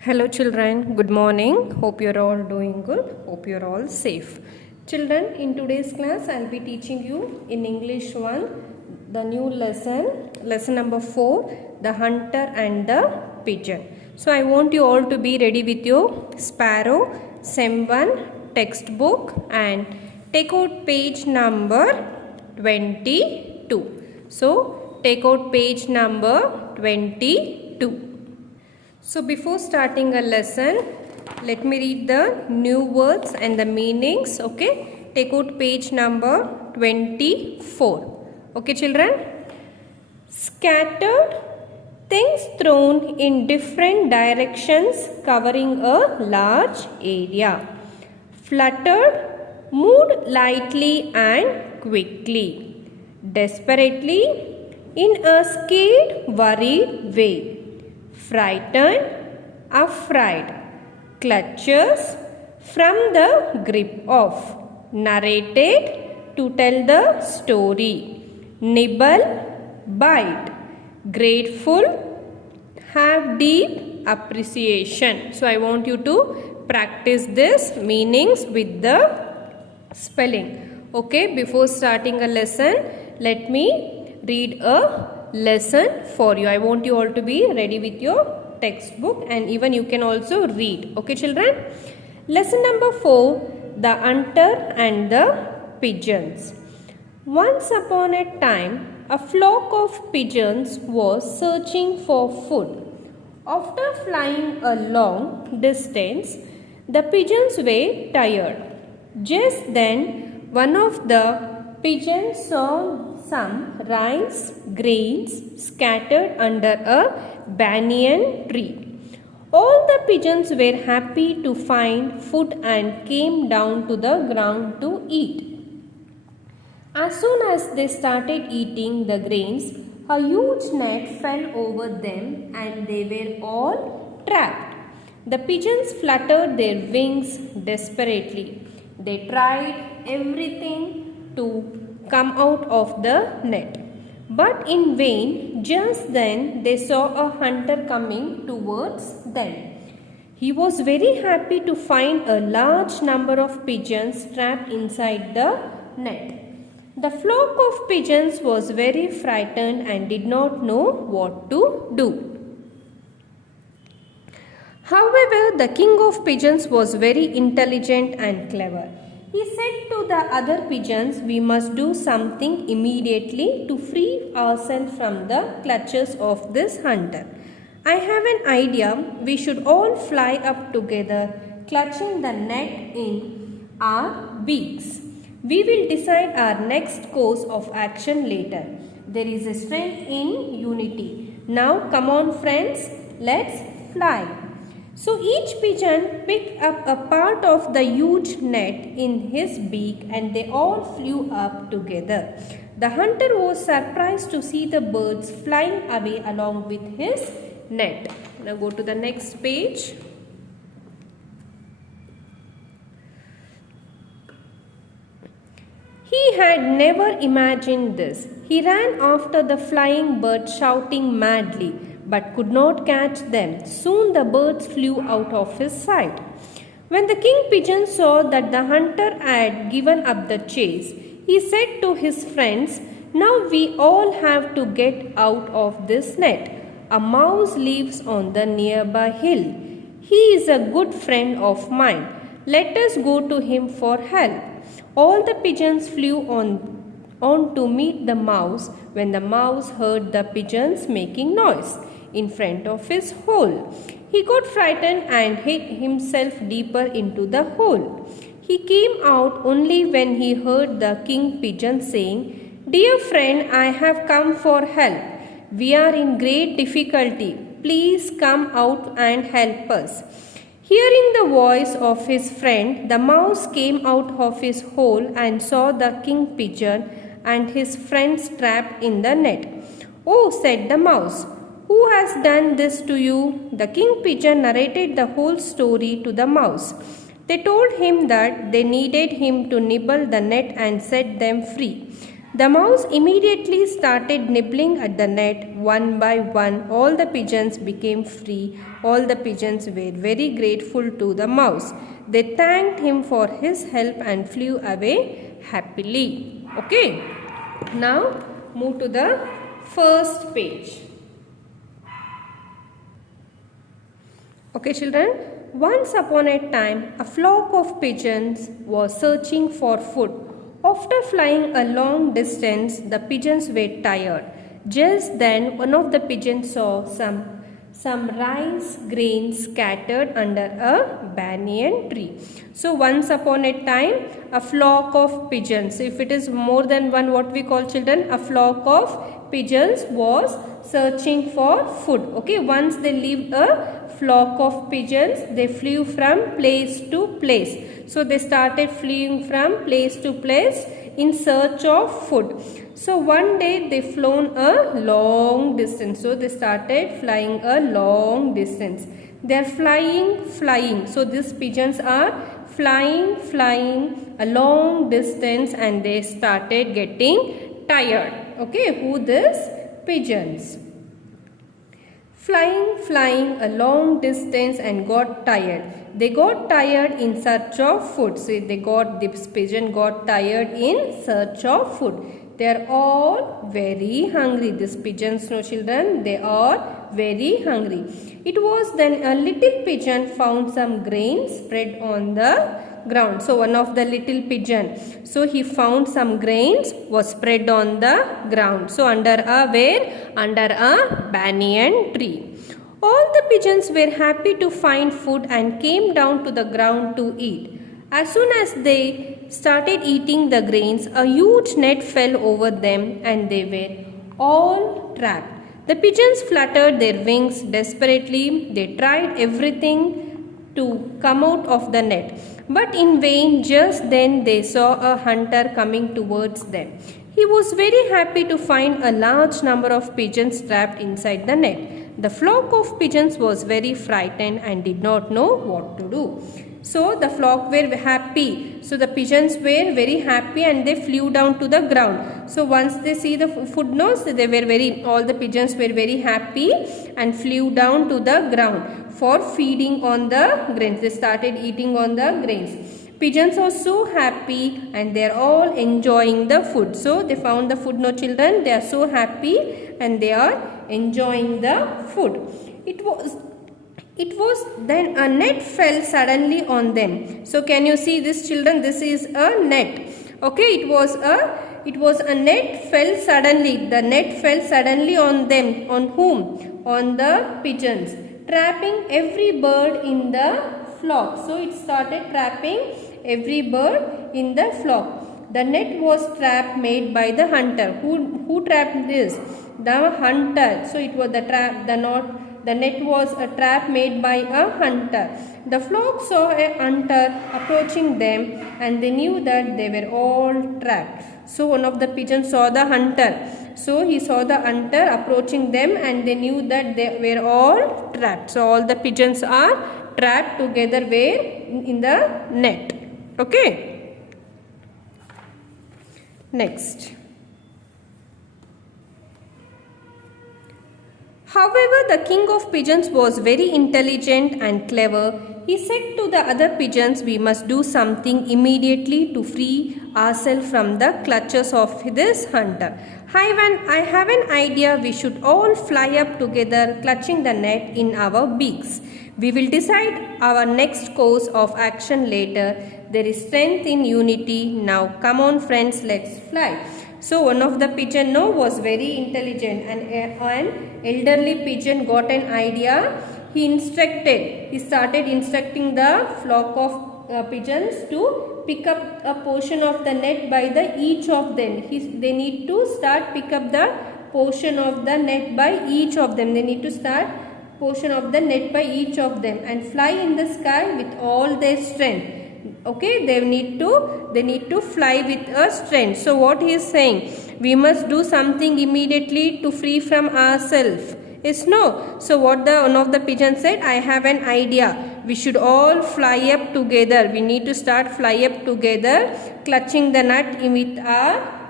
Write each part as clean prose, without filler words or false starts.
Hello children, good morning. Hope you're all doing good. Hope you're all safe. Children, in today's class I'll be teaching you in English 1 the new lesson number 4, the hunter and the pigeon. So I want you all to be ready with your Sparrow Sem 1 textbook and take out page number 22. So take out page number 22. So before starting a lesson, let me read the new words and the meanings. Okay, take out page number 24. Okay children, scattered, things thrown in different directions covering a large area. Fluttered, moved lightly and quickly. Desperately, in a scared, worried way. Frightened, afraid, clutches from the grip of, narrated to tell the story, nibble, bite, grateful, have deep appreciation. So I want you to practice this meanings with the spelling. Okay, before starting a lesson, let me read a lesson for you. I want you all to be ready with your textbook and even you can also read. Okay children. Lesson number 4, the hunter and the pigeons. Once upon a time, a flock of pigeons was searching for food. After flying a long distance, the pigeons were tired. Just then, one of the pigeons saw some rice grains scattered under a banyan tree. All the pigeons were happy to find food and came down to the ground to eat. As soon as they started eating the grains, a huge net fell over them and they were all trapped. The pigeons fluttered their wings desperately. They tried everything to come out of the net. But in vain, just then they saw a hunter coming towards them. He was very happy to find a large number of pigeons trapped inside the net. The flock of pigeons was very frightened and did not know what to do. However, the king of pigeons was very intelligent and clever. He said to the other pigeons, we must do something immediately to free ourselves from the clutches of this hunter. I have an idea. We should all fly up together, clutching the net in our beaks. We will decide our next course of action later. There is a strength in unity. Now come on friends, let's fly. So each pigeon picked up a part of the huge net in his beak and they all flew up together. The hunter was surprised to see the birds flying away along with his net. Now go to the next page. He had never imagined this. He ran after the flying birds shouting madly, but could not catch them. Soon the birds flew out of his sight. When the king pigeon saw that the hunter had given up the chase, he said to his friends, now we all have to get out of this net. A mouse lives on the nearby hill. He is a good friend of mine. Let us go to him for help. All the pigeons flew on to meet the mouse when the mouse heard the pigeons making noise in front of his hole. He got frightened and hid himself deeper into the hole. He came out only when he heard the king pigeon saying, dear friend, I have come for help. We are in great difficulty. Please come out and help us. Hearing the voice of his friend, the mouse came out of his hole and saw the king pigeon and his friends trapped in the net. Oh, said the mouse, who has done this to you? The king pigeon narrated the whole story to the mouse. They told him that they needed him to nibble the net and set them free. The mouse immediately started nibbling at the net one by one. All the pigeons became free. All the pigeons were very grateful to the mouse. They thanked him for his help and flew away happily. Okay. Now move to the first page. Okay, children. Once upon a time, a flock of pigeons was searching for food. After flying a long distance, the pigeons were tired. Just then, one of the pigeons saw some rice grains scattered under a banyan tree. So, once upon a time, a flock of pigeons. So, if it is more than one, what we call, children? A flock of pigeons was searching for food. Okay, once they lived a flock of pigeons, they flew from place to place. So they started fleeing from place to place in search of food. So one day they flown a long distance. So they started flying a long distance. They are flying. So these pigeons are flying a long distance, and they started getting tired. Okay, who these pigeons? Flying a long distance and got tired. They got tired in search of food. So this pigeon got tired in search of food. They are all very hungry. These pigeons, no children, they are very hungry. It was then a little pigeon found some grain spread on the ground. So one of the little pigeon, so he found some grains was spread on the ground. So under a banyan tree. All the pigeons were happy to find food and came down to the ground to eat. As soon as they started eating the grains, a huge net fell over them and they were all trapped. The pigeons fluttered their wings desperately. They tried everything to come out of the net, but in vain. Just then they saw a hunter coming towards them. He was very happy to find a large number of pigeons trapped inside the net. The flock of pigeons was very frightened and did not know what to do. So the flock were happy. So the pigeons were very happy and they flew down to the ground. So once they see the food nose, all the pigeons were very happy and flew down to the ground for feeding on the grains. They started eating on the grains. Pigeons are so happy and they are all enjoying the food. So they found the food, no children. They are so happy and they are enjoying the food. It was then a net fell suddenly on them. So can you see this, children? This is a net. Okay, it was a net fell suddenly. The net fell suddenly on them. On whom? On the pigeons, trapping every bird in the flock. So it started trapping every bird in the flock. The net was trap made by the hunter. Who trapped this? The hunter. So it was the trap. The net was a trap made by a hunter. The flock saw a hunter approaching them and they knew that they were all trapped. So one of the pigeons saw the hunter. So he saw the hunter approaching them and they knew that they were all trapped. So all the pigeons are trapped together where? In the net. Okay. Next. However, the king of pigeons was very intelligent and clever. He said to the other pigeons, we must do something immediately to free ourselves from the clutches of this hunter. I have an idea. We should all fly up together, clutching the net in our beaks. We will decide our next course of action later. There is strength in unity. Now come on friends, let's fly. So one of the pigeon was very intelligent, and an elderly pigeon got an idea. He started instructing the flock of pigeons to pick up a portion of the net by each of them. They need to start pick up the portion of the net by each of them. They need to start portion of the net by each of them and fly in the sky with all their strength. Okay, they need to fly with a strength. So what he is saying, we must do something immediately to free from ourselves. Yes, no. So what one of the pigeons said, I have an idea. We should all fly up together. We need to start fly up together, clutching the nut with our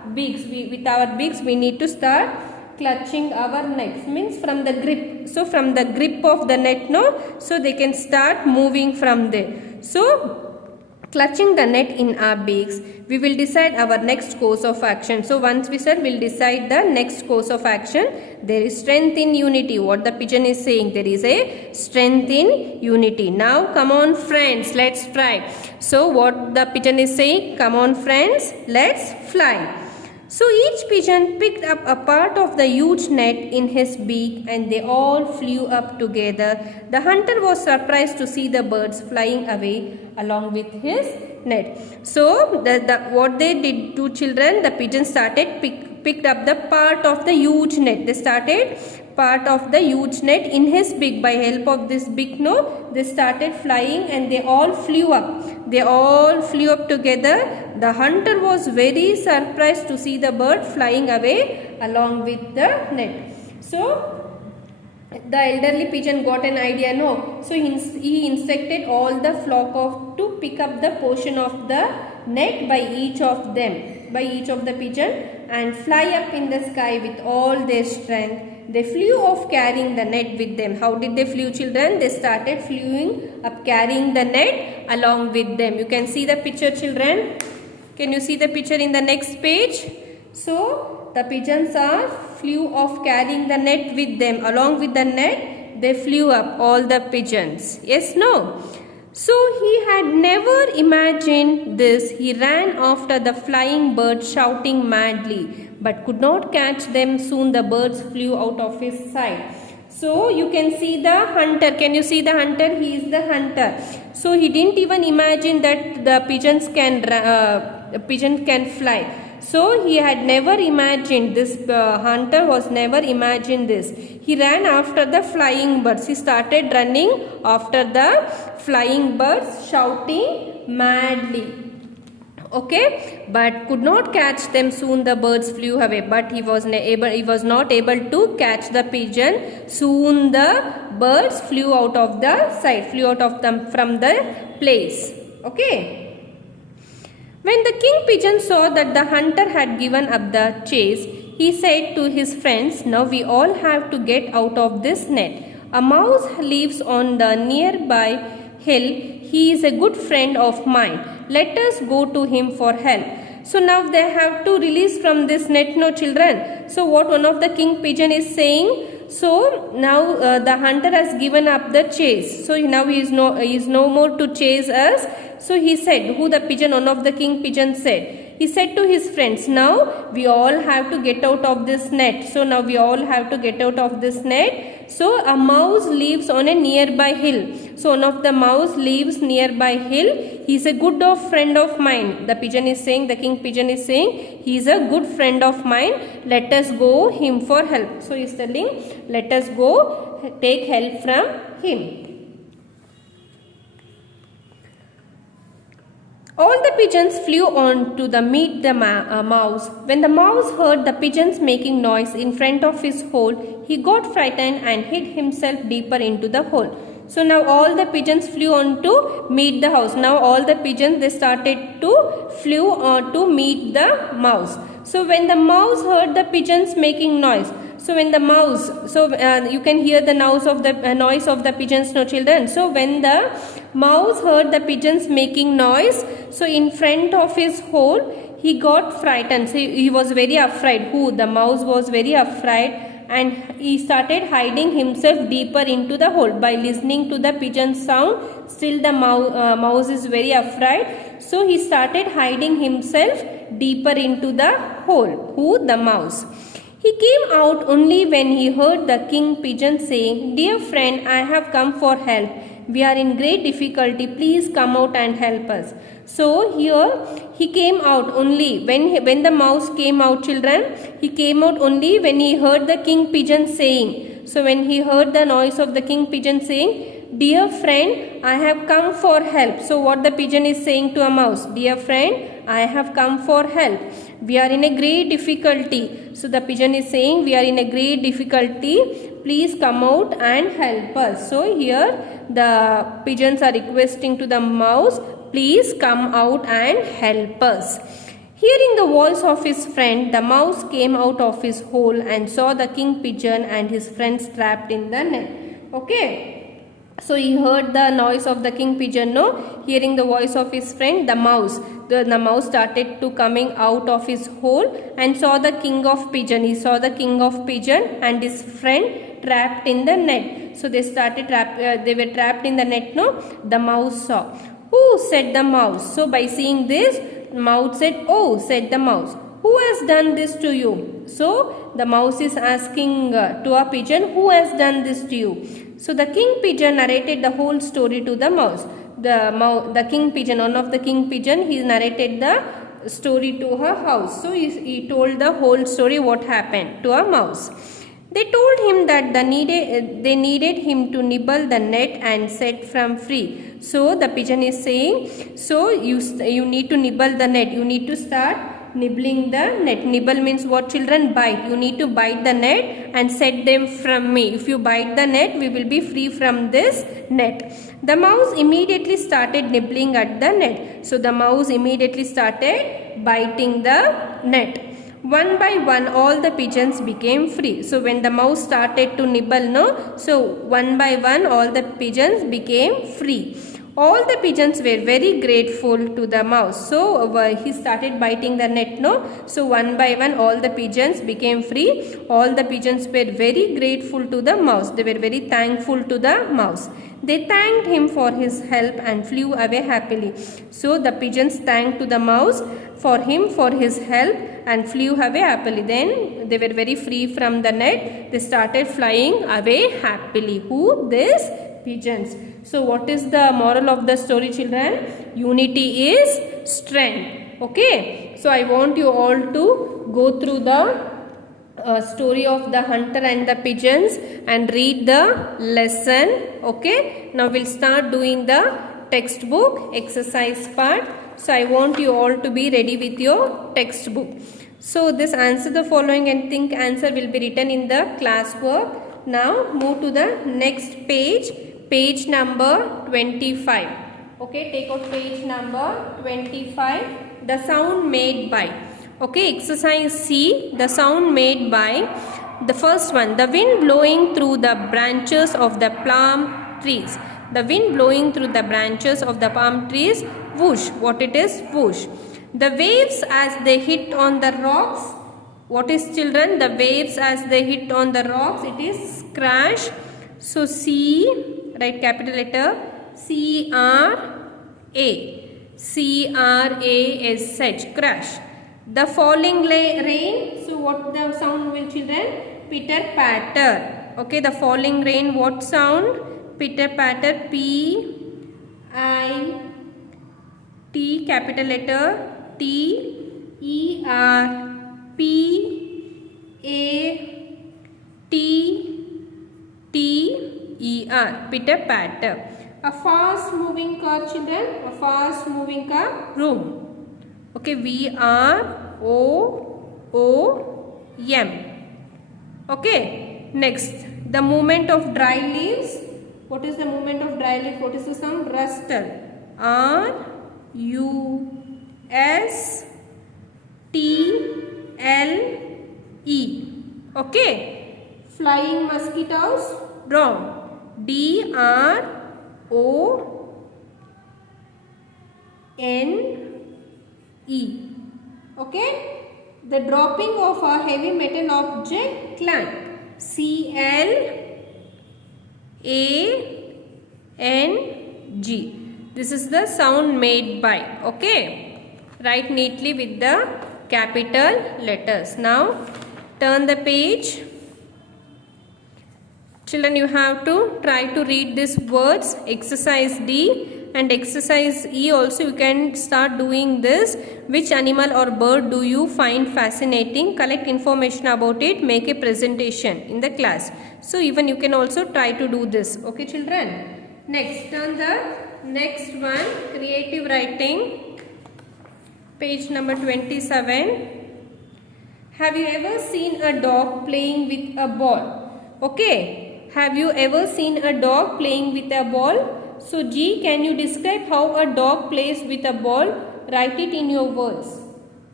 beaks. With our beaks we need to start clutching our nets, means from the grip. So from the grip of the net, no, so they can start moving from there. So clutching the net in our beaks, we will decide our next course of action. So once we said, we'll decide the next course of action. There is strength in unity. What the pigeon is saying, there is a strength in unity. Now come on friends, let's fly. So what the pigeon is saying, come on friends, let's fly. So each pigeon picked up a part of the huge net in his beak and they all flew up together. The hunter was surprised to see the birds flying away along with his net. So what they did, two children, the pigeons started picked up the part of the huge net. They started part of the huge net in his beak. By help of this beak, no, they started flying and they all flew up. They all flew up together. The hunter was very surprised to see the bird flying away along with the net. So the elderly pigeon got an idea, no. So he instructed all the flock to pick up the portion of the net by each of them, by each of the pigeon, and fly up in the sky with all their strength. They flew off carrying the net with them. How did they flew, children? They started flying up carrying the net along with them. You can see the picture, children. Can you see the picture in the next page? So the pigeons flew off carrying the net with them. Along with the net, they flew up, all the pigeons. Yes, no? So he had never imagined this. He ran after the flying birds shouting madly, but could not catch them. Soon the birds flew out of his sight. So you can see the hunter. Can you see the hunter? He is the hunter. So he didn't even imagine that the pigeons can fly. So he had never imagined this. Hunter was never imagined this. He ran after the flying birds. He started running after the flying birds, shouting madly. Okay, but could not catch them. Soon the birds flew away, but he was not able to catch the pigeon. Soon the birds flew out of the sight, flew out of them from the place. Okay. When the king pigeon saw that the hunter had given up the chase, he said to his friends, "Now we all have to get out of this net. A mouse lives on the nearby hill. He is a good friend of mine. Let us go to him for help." So now they have to release from this net, no, children. So what one of the king pigeon is saying, so now the hunter has given up the chase. So now he is no more to chase us. So he said, who the pigeon, one of the king pigeons said, he said to his friends, now we all have to get out of this net. So now we all have to get out of this net. So a mouse lives on a nearby hill. So one of the mouse lives nearby hill. He is a good friend of mine. The pigeon is saying, the king pigeon is saying, he is a good friend of mine. Let us go him for help. So he is telling, let us go take help from him. All the pigeons flew on to meet the mouse. When the mouse heard the pigeons making noise in front of his hole, he got frightened and hid himself deeper into the hole. So now all the pigeons flew on to meet the house. Now all the pigeons, they started to flew to meet the mouse. So when the mouse heard the pigeons making noise, so when the mouse, you can hear the noise of the pigeons, no, children. So when the mouse heard the pigeons making noise, so in front of his hole, he got frightened. So he was very afraid. The mouse was very afraid, and he started hiding himself deeper into the hole. By listening to the pigeon sound, still the mouse is very afraid. So he started hiding himself deeper into the hole. The mouse. He came out only when he heard the king pigeon saying, "Dear friend, I have come for help. We are in great difficulty. Please come out and help us." So here he came out only when the mouse came out, children. He came out only when he heard the king pigeon saying. So when he heard the noise of the king pigeon saying, "Dear friend, I have come for help." So what the pigeon is saying to a mouse? "Dear friend, I have come for help. We are in a great difficulty." So the pigeon is saying, we are in a great difficulty. Please come out and help us. So here the pigeons are requesting to the mouse, please come out and help us. Hearing the voice of his friend, the mouse came out of his hole and saw the king pigeon and his friends trapped in the net. Okay. So he heard the noise of the king pigeon, no? Hearing the voice of his friend, the mouse. The mouse started to coming out of his hole and saw the king of pigeon. He saw the king of pigeon and his friend trapped in the net. So they they were trapped in the net, no? The mouse saw. "Oh," said the mouse. So by seeing this, mouse said, "Oh," said the mouse. "Who has done this to you?" So the mouse is asking to a pigeon, "Who has done this to you?" So the king pigeon narrated the whole story to the mouse. The king pigeon, one of the king pigeon, he narrated the story to her house. So he told the whole story what happened to a mouse. They told him that they needed him to nibble the net and set from free. So the pigeon is saying, so you need to nibble the net. You need to start nibbling the net. Nibble means what, children? Bite. You need to bite the net and set them from me. If you bite the net, we will be free from this net. The mouse immediately started nibbling at the net. So the mouse immediately started biting the net. One by one, all the pigeons became free. So when the mouse started to nibble, no? So one by one, all the pigeons became free. All the pigeons were very grateful to the mouse. So he started biting the net, no? So one by one, all the pigeons became free. All the pigeons were very grateful to the mouse. They were very thankful to the mouse. They thanked him for his help and flew away happily. So the pigeons thanked to the mouse for his help and flew away happily. Then they were very free from the net. They started flying away happily. Who? These pigeons. So what is the moral of the story, children? Unity is strength. Okay. So I want you all to go through the story of the hunter and the pigeons and read the lesson. Okay. Now we'll start doing the textbook exercise part. So I want you all to be ready with your textbook. So this answer the following and think answer will be written in the classwork. Now move to the next page. Page number 25. Okay, take out page number 25. The sound made by. Okay, exercise C. The sound made by. The first one, the wind blowing through the branches of the palm trees. The wind blowing through the branches of the palm trees. Whoosh. What it is? Whoosh. The waves as they hit on the rocks. What is, children? The waves as they hit on the rocks. It is crash. So C. Write capital letter C-R-A. C-R-A-S-H. Crash. The falling rain. So what the sound will, children? Pitter patter. Okay, the falling rain. What sound? Pitter patter. P-I-T. Capital letter T-E-R-P-A-T-T-E-R. Pitter patter. A fast moving car, children. A fast moving car. Room. Okay, V-R-O-O-M. Okay, next, the movement of dry leaves. What is the movement of dry leaves? What is the sound? Rustle. R-U-S-T-L-E. Okay, flying mosquitoes. Wrong. D-R-O-N-E. Okay, the dropping of a heavy metal object. Clank. C-L-A-N-G. This is the sound made by. Okay, write neatly with the capital letters. Now turn the page. Children, you have to try to read these words. Exercise D and exercise E also you can start doing this. Which animal or bird do you find fascinating? Collect information about it. Make a presentation in the class. So even you can also try to do this. Okay, children. Next, turn the next one. Creative writing. Page number 27. Have you ever seen a dog playing with a ball? Okay. Have you ever seen a dog playing with a ball? So G, can you describe how a dog plays with a ball? Write it in your words.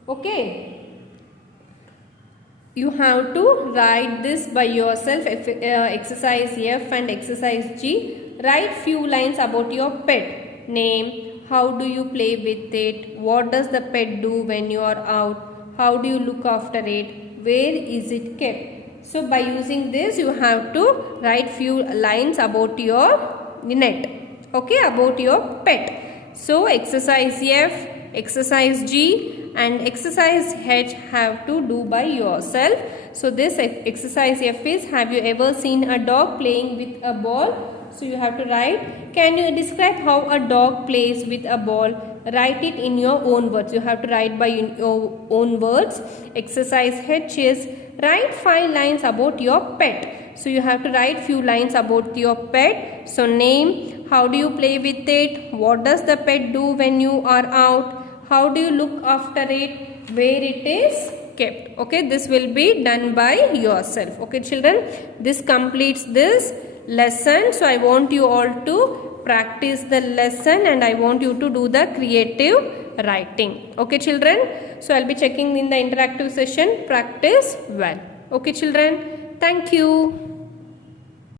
Okay. You have to write this by yourself, exercise F and exercise G. Write few lines about your pet. Name, how do you play with it, what does the pet do when you are out, how do you look after it, where is it kept. So by using this you have to write few lines about your net, okay, about your pet. So exercise F, exercise G and exercise H have to do by yourself. So this exercise F is, have you ever seen a dog playing with a ball? So you have to write, can you describe how a dog plays with a ball? Write it in your own words. You have to write by your own words. Exercise H is, write 5 lines about your pet. So you have to write few lines about your pet. So name, how do you play with it? What does the pet do when you are out? How do you look after it? Where it is kept? Okay, this will be done by yourself. Okay, children, this completes this lesson. So I want you all to practice the lesson and I want you to do the creative writing. Okay, children. So I'll be checking in the interactive session. Practice well. Okay, children. Thank you.